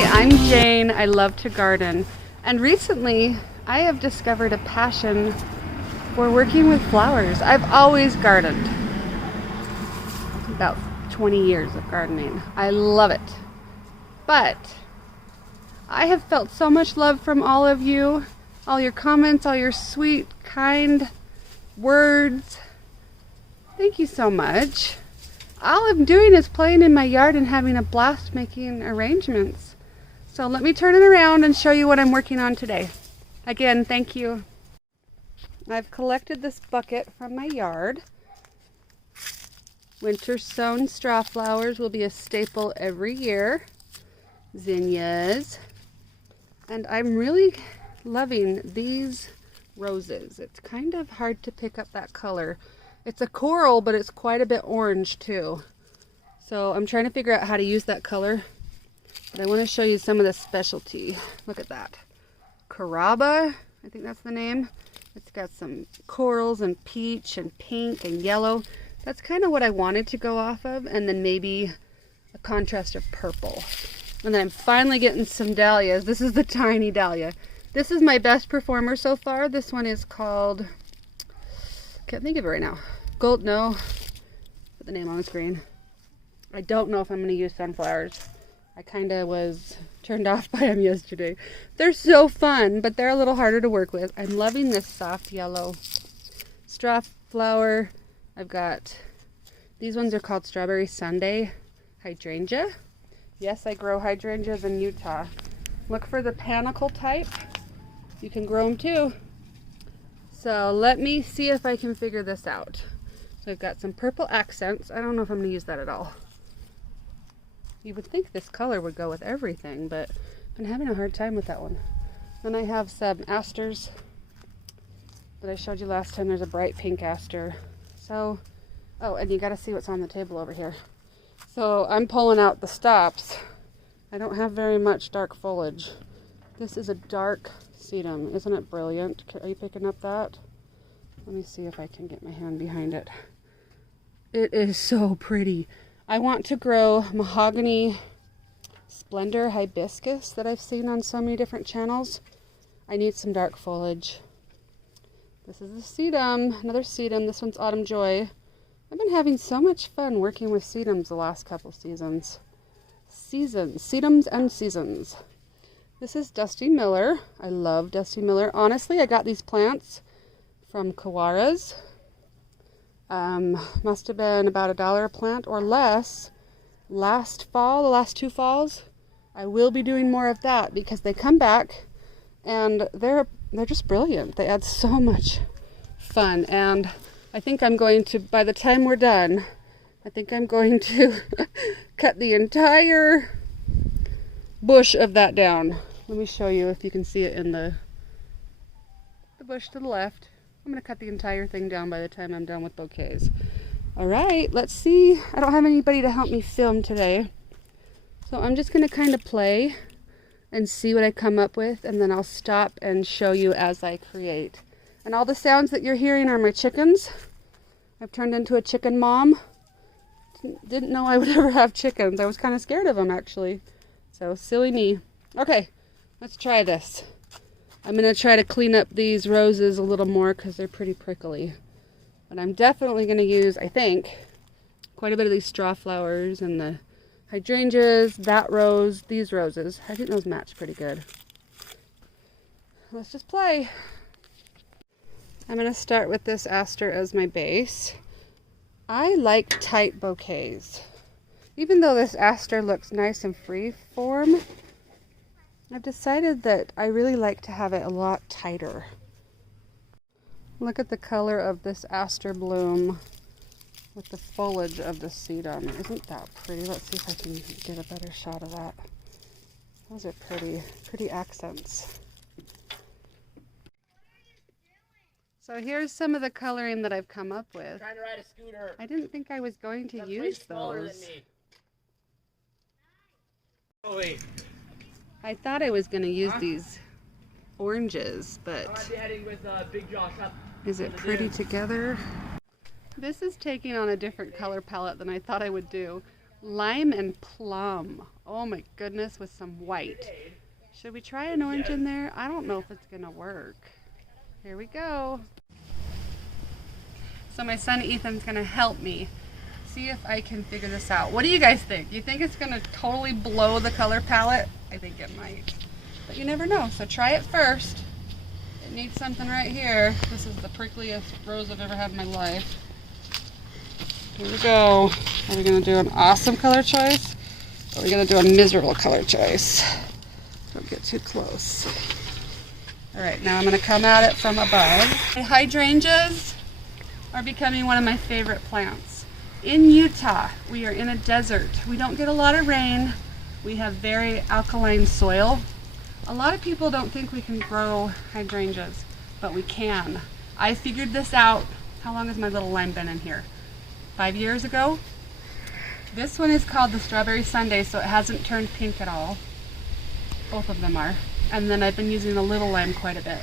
Hi, I'm Jane. I love to garden. And recently, I have discovered a passion for working with flowers. I've always gardened. About 20 years of gardening. I love it. But I have felt so much love from all of you, all your comments, all your sweet, kind words. Thank you so much. All I'm doing is playing in my yard and having a blast making arrangements. So let me turn it around and show you what I'm working on today. Again, thank you. I've collected this bucket from my yard. Winter sown straw flowers will be a staple every year. Zinnias. And I'm really loving these roses. It's kind of hard to pick up that color. It's a coral, but it's quite a bit orange too. So I'm trying to figure out how to use that color. But I want to show you some of the specialty. Look at that. Caraba, I think that's the name. It's got some corals and peach and pink and yellow. That's kind of what I wanted to go off of. And then maybe a contrast of purple. And then I'm finally getting some dahlias. This is the tiny dahlia. This is my best performer so far. This one is called, can't think of it right now. Gold, no. Put the name on the screen. I don't know if I'm going to use sunflowers. I kind of was turned off by them yesterday. They're so fun, but they're a little harder to work with. I'm loving this soft yellow straw flower. I've got, these ones are called Strawberry Sundae hydrangea. Yes, I grow hydrangeas in Utah. Look for the panicle type. You can grow them too. So let me see if I can figure this out. So I've got some purple accents. I don't know if I'm going to use that at all. You would think this color would go with everything, but I've been having a hard time with that one. Then I have some asters that I showed you last time. There's a bright pink aster. So, oh, and you got to see what's on the table over here. So I'm pulling out the stops. I don't have very much dark foliage. This is a dark sedum. Isn't it brilliant? Are you picking up that? Let me see if I can get my hand behind it. It is so pretty. I want to grow mahogany splendor hibiscus that I've seen on so many different channels. I need some dark foliage. This is a sedum, another sedum. This one's Autumn Joy. I've been having so much fun working with sedums the last couple seasons. Sedums and seasons. This is Dusty Miller. I love Dusty Miller. Honestly, I got these plants from Kawara's. Must have been about $1 a plant or less last fall, the last 2 falls. I will be doing more of that because they come back and they're just brilliant. They add so much fun, and I think I'm going to, by the time we're done, I think I'm going to cut the entire bush of that down. Let me show you if you can see it in the bush to the left. I'm going to cut the entire thing down by the time I'm done with bouquets. All right, let's see. I don't have anybody to help me film today. So I'm just going to kind of play and see what I come up with, and then I'll stop and show you as I create. And all the sounds that you're hearing are my chickens. I've turned into a chicken mom. Didn't know I would ever have chickens. I was kind of scared of them, actually. So, silly me. Okay, let's try this. I'm going to try to clean up these roses a little more because they're pretty prickly. But I'm definitely going to use, I think, quite a bit of these straw flowers and the hydrangeas, that rose, these roses. I think those match pretty good. Let's just play. I'm going to start with this aster as my base. I like tight bouquets. Even though this aster looks nice and free form, I've decided that I really like to have it a lot tighter. Look at the color of this aster bloom with the foliage of the sedum. Isn't that pretty? Let's see if I can get a better shot of that. Those are pretty accents. So here's some of the coloring that I've come up with. Trying to ride a scooter. I didn't think I was going to use those. Oh wait. I thought I was going to use these oranges, but I'll be heading with Big Josh up. Is it pretty together? This is taking on a different color palette than I thought I would do. Lime and plum. Oh my goodness, with some white. Should we try an orange in there? I don't know if it's gonna work. Here we go. So my son Ethan's gonna help me see if I can figure this out. What do you guys think? You think it's gonna totally blow the color palette? I think it might, but you never know. So try it first. It needs something right here. This is the prickliest rose I've ever had in my life. Here we go. Are we gonna do an awesome color choice? Or are we gonna do a miserable color choice? Don't get too close. All right, now I'm gonna come at it from above. Hydrangeas are becoming one of my favorite plants. In Utah, we are in a desert. We don't get a lot of rain. We have very alkaline soil. A lot of people don't think we can grow hydrangeas, but we can. I figured this out. How long has my little lime been in here? 5 years ago. This one is called the Strawberry Sundae, so it hasn't turned pink at all. Both of them are. And then I've been using the little lime quite a bit.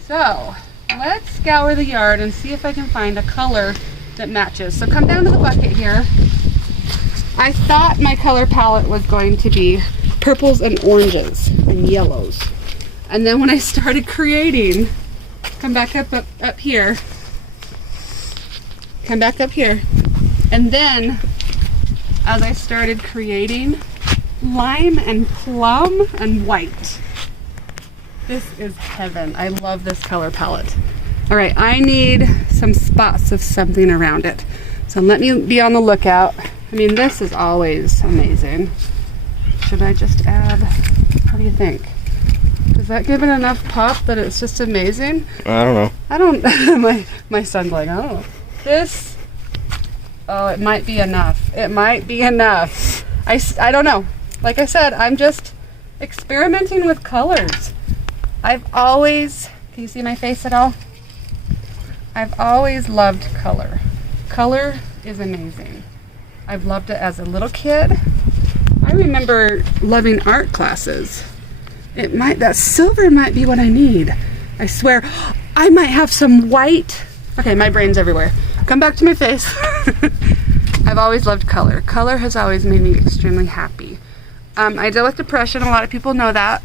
So let's scour the yard and see if I can find a color that matches. So come down to the bucket here. I thought my color palette was going to be purples and oranges and yellows. And then when I started creating, come back up here. Come back up here. And then as I started creating, lime and plum and white. This is heaven. I love this color palette. All right, I need some spots of something around it. So let me be on the lookout. I mean, this is always amazing. Should I just add, what do you think? Does that give it enough pop that it's just amazing? I don't know. I don't, my son's like, I don't know. This, oh, it might be enough. It might be enough. I don't know. Like I said, I'm just experimenting with colors. I've always, can you see my face at all? I've always loved color. Color is amazing. I've loved it as a little kid. I remember loving art classes. That silver might be what I need. I swear, I might have some white. Okay, my brain's everywhere. Come back to my face. I've always loved color. Color has always made me extremely happy. I deal with depression, a lot of people know that.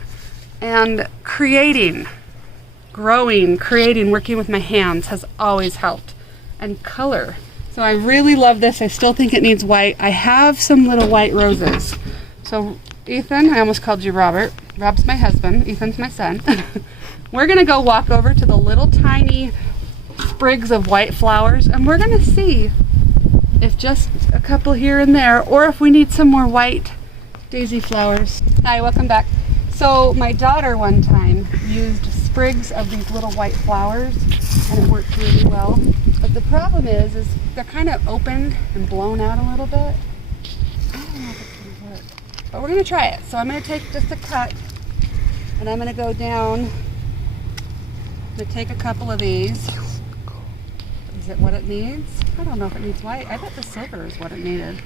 And creating, growing, creating, working with my hands has always helped. And color. So I really love this. I still think it needs white. I have some little white roses. So Ethan, I almost called you Robert. Rob's my husband. Ethan's my son. We're gonna go walk over to the little tiny sprigs of white flowers and we're gonna see if just a couple here and there or if we need some more white daisy flowers. Hi, welcome back. So my daughter one time used sprigs of these little white flowers and it worked really well. But the problem is they're kind of opened and blown out a little bit. I don't know if it's gonna work, but we're gonna try it. So I'm gonna take just a cut and I'm gonna go down. I'm gonna take a couple of these. Is it what it needs? I don't know if it needs white. I bet the silver is what it needed.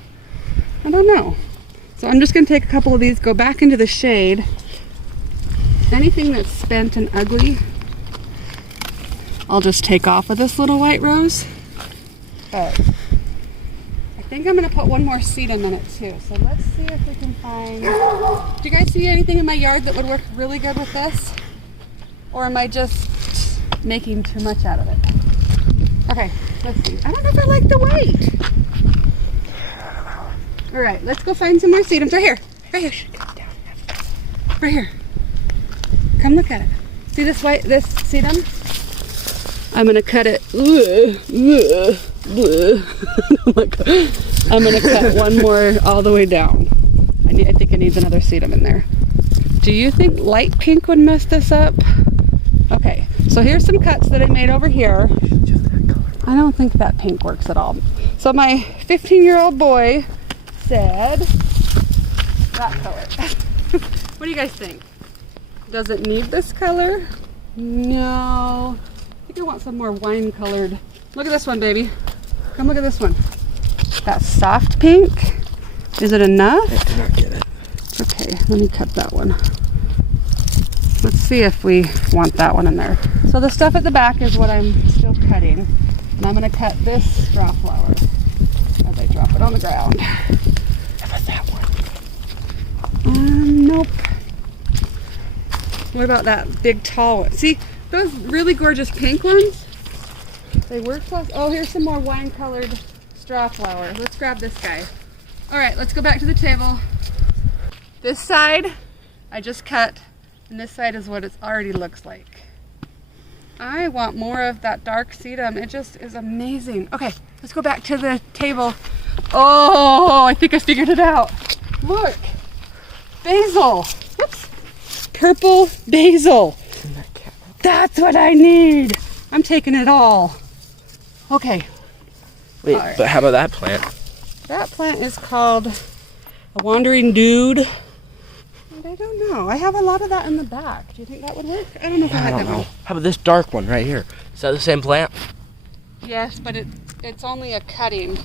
I don't know. So I'm just gonna take a couple of these, go back into the shade. Anything that's spent and ugly, I'll just take off with this little white rose. But I think I'm gonna put one more sedum in it too. So let's see if we can find, do you guys see anything in my yard that would work really good with this? Or am I just making too much out of it? Okay, let's see. I don't know if I like the white. All right, let's go find some more sedums. Right here, right here. Right here. Come look at it. See this white, this sedum? I'm gonna cut it. I'm gonna cut one more all the way down. I think it needs another sedum in there. Do you think light pink would mess this up? Okay, so here's some cuts that I made over here. I don't think that pink works at all. So my 15-year-old boy said that color. What do you guys think? Does it need this color? No. I think I want some more wine colored. Look at this one, baby. Come look at this one. That soft pink. Is it enough? I did not get it. Okay, let me cut that one. Let's see if we want that one in there. So the stuff at the back is what I'm still cutting. And I'm gonna cut this straw flower as I drop it on the ground. Nope. What about that big tall one? See, those really gorgeous pink ones? They work plus. Oh, here's some more wine colored straw flower. Let's grab this guy. All right, let's go back to the table. This side, I just cut, and this side is what it already looks like. I want more of that dark sedum. It just is amazing. Okay, let's go back to the table. Oh, I think I figured it out. Look, basil. Whoops. Purple basil. That's what I need. I'm taking it all. Okay. Wait, right. But how about that plant? That plant is called a wandering dude. And I don't know. I have a lot of that in the back. Do you think that would work? I don't know if I like that one. How about this dark one right here? Is that the same plant? Yes, but it's only a cutting.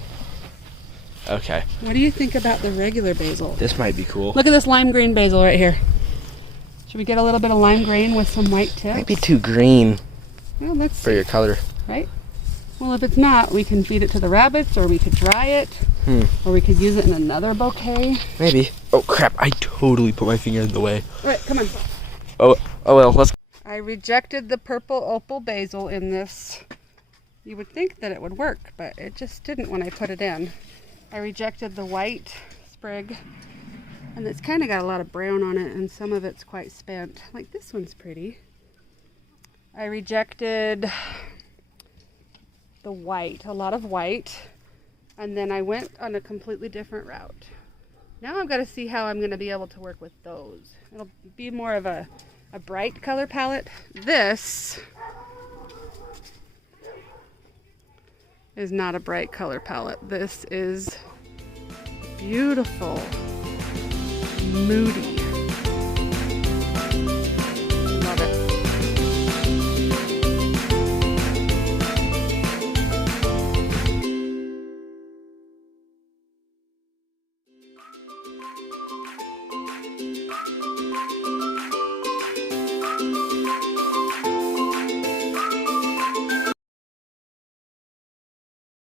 Okay. What do you think about the regular basil? This might be cool. Look at this lime green basil right here. Should we get a little bit of lime green with some white tips? Might be too green Well, let's for see. your color. Right? Well, if it's not, we can feed it to the rabbits, or we could dry it, or we could use it in another bouquet. Maybe. Oh crap! I totally put my finger in the way. All right, come on. Oh well. Let's. I rejected the purple opal basil in this. You would think that it would work, but it just didn't when I put it in. I rejected the white sprig, and it's kind of got a lot of brown on it, and some of it's quite spent. Like this one's pretty. I rejected the white, a lot of white, and then I went on a completely different route. Now I've got to see how I'm going to be able to work with those. It'll be more of a bright color palette. This is not a bright color palette. This is beautiful, moody.